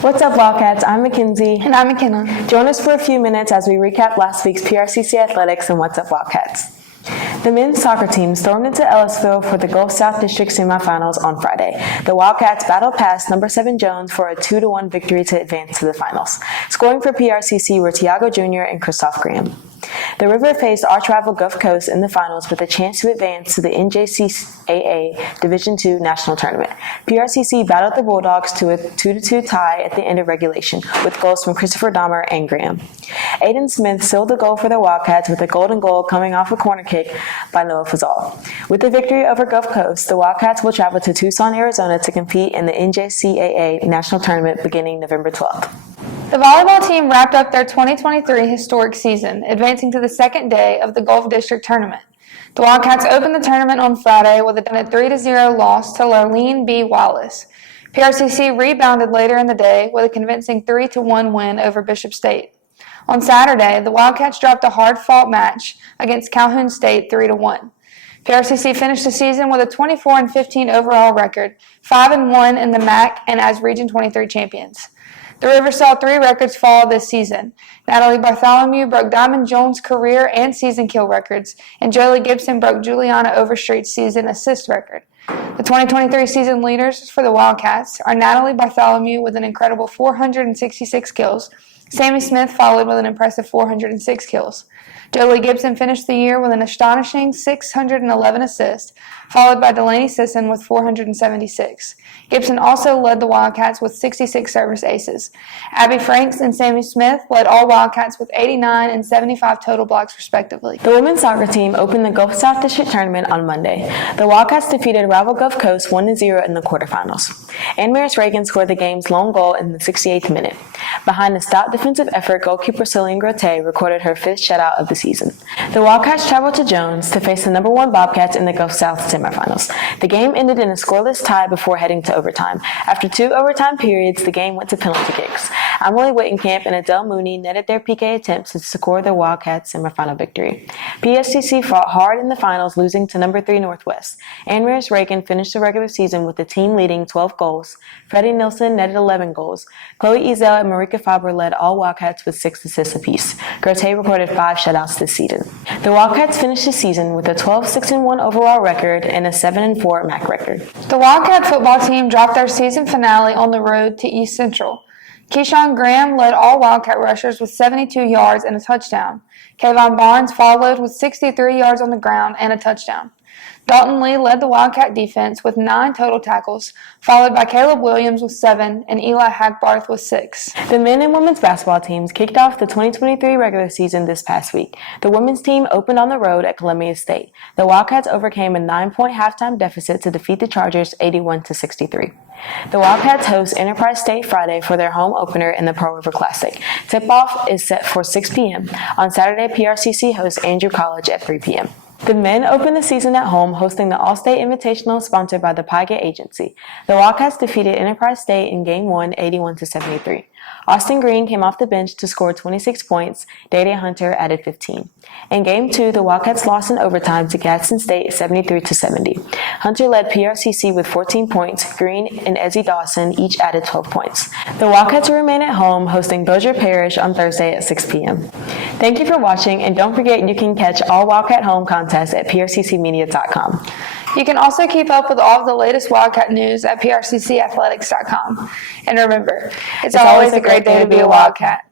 What's up, Wildcats? I'm Mackenzie. And I'm Makenna. Join us for a few minutes as we recap last week's PRCC athletics and What's Up, Wildcats. The men's soccer team stormed into Ellisville for the Gulf South District semifinals on Friday. The Wildcats battled past number 7 Jones for a 2-1 victory to advance to the finals. Scoring for PRCC were Tiago Jr. and Christoph Graham. The River faced arch-rival Gulf Coast in the finals with a chance to advance to the NJCAA Division II National Tournament. PRCC battled the Bulldogs to a 2-2 tie at the end of regulation, with goals from Christopher Dahmer and Graham. Aiden Smith sealed the goal for the Wildcats with a golden goal coming off a corner kick by Noah Fazal. With the victory over Gulf Coast, the Wildcats will travel to Tucson, Arizona to compete in the NJCAA National Tournament beginning November 12th. The volleyball team wrapped up their 2023 historic season, advancing to the second day of the Gulf District Tournament. The Wildcats opened the tournament on Friday with a 3-0 loss to Lurleen B. Wallace. PRCC rebounded later in the day with a convincing 3-1 win over Bishop State. On Saturday, the Wildcats dropped a hard-fought match against Calhoun State 3-1. PRCC finished the season with a 24-15 overall record, 5-1 in the MAC, and as Region 23 champions. The River saw 3 records fall this season. Natalie Bartholomew broke Diamond Jones' career and season kill records, and Jolie Gibson broke Juliana Overstreet's season assist record. The 2023 season leaders for the Wildcats are Natalie Bartholomew with an incredible 466 kills. Sammy Smith followed with an impressive 406 kills. Jolie Gibson finished the year with an astonishing 611 assists, followed by Delaney Sisson with 476. Gibson also led the Wildcats with 66 service aces. Abby Franks and Sammy Smith led all Wildcats with 89 and 75 total blocks respectively. The women's soccer team opened the Gulf South District Tournament on Monday. The Wildcats defeated rival Gulf Coast 1-0 in the quarterfinals. Ann Maris Reagan scored the game's lone goal in the 68th minute. Behind the stout defensive effort, goalkeeper Celine Grote recorded her 5th shutout of the season. The Wildcats traveled to Jones to face the number 1 Bobcats in the Gulf South semifinals. The game ended in a scoreless tie before heading to overtime. After 2 overtime periods, the game went to penalty kicks. Emily Wittenkamp and Adele Mooney netted their PK attempts to score the Wildcats' semifinal victory. PSCC fought hard in the finals, losing to number 3 Northwest. Ann Maris Reagan finished the regular season with the team leading 12 goals. Freddie Nilsson netted 11 goals. Chloe Ezel and Marika Faber led all Wildcats with 6 assists apiece. Grote recorded 5 shutouts this season. The Wildcats finished the season with a 12-6-1 overall record and a 7-4 MAC record. The Wildcat football team dropped their season finale on the road to East Central. Keyshawn Graham led all Wildcat rushers with 72 yards and a touchdown. Kayvon Barnes followed with 63 yards on the ground and a touchdown. Dalton Lee led the Wildcat defense with 9 total tackles, followed by Caleb Williams with 7 and Eli Hackbarth with 6. The men and women's basketball teams kicked off the 2023 regular season this past week. The women's team opened on the road at Columbia State. The Wildcats overcame a 9-point halftime deficit to defeat the Chargers 81-63. The Wildcats host Enterprise State Friday for their home opener in the Pearl River Classic. Tip-off is set for 6 p.m. On Saturday, PRCC hosts Andrew College at 3 p.m. The men opened the season at home, hosting the All-State Invitational sponsored by the Pygate Agency. The Wildcats defeated Enterprise State in Game 1, 81-73. Austin Green came off the bench to score 26 points. Dayday Hunter added 15. In Game 2, the Wildcats lost in overtime to Gadsden State 73-70. Hunter led PRCC with 14 points. Green and Ezzie Dawson each added 12 points. The Wildcats will remain at home, hosting Bossier Parish on Thursday at 6 p.m. Thank you for watching, and don't forget you can catch all Wildcat home contests at prccmedia.com. You can also keep up with all of the latest Wildcat news at prccathletics.com. And remember, it's always a great day to be a Wildcat.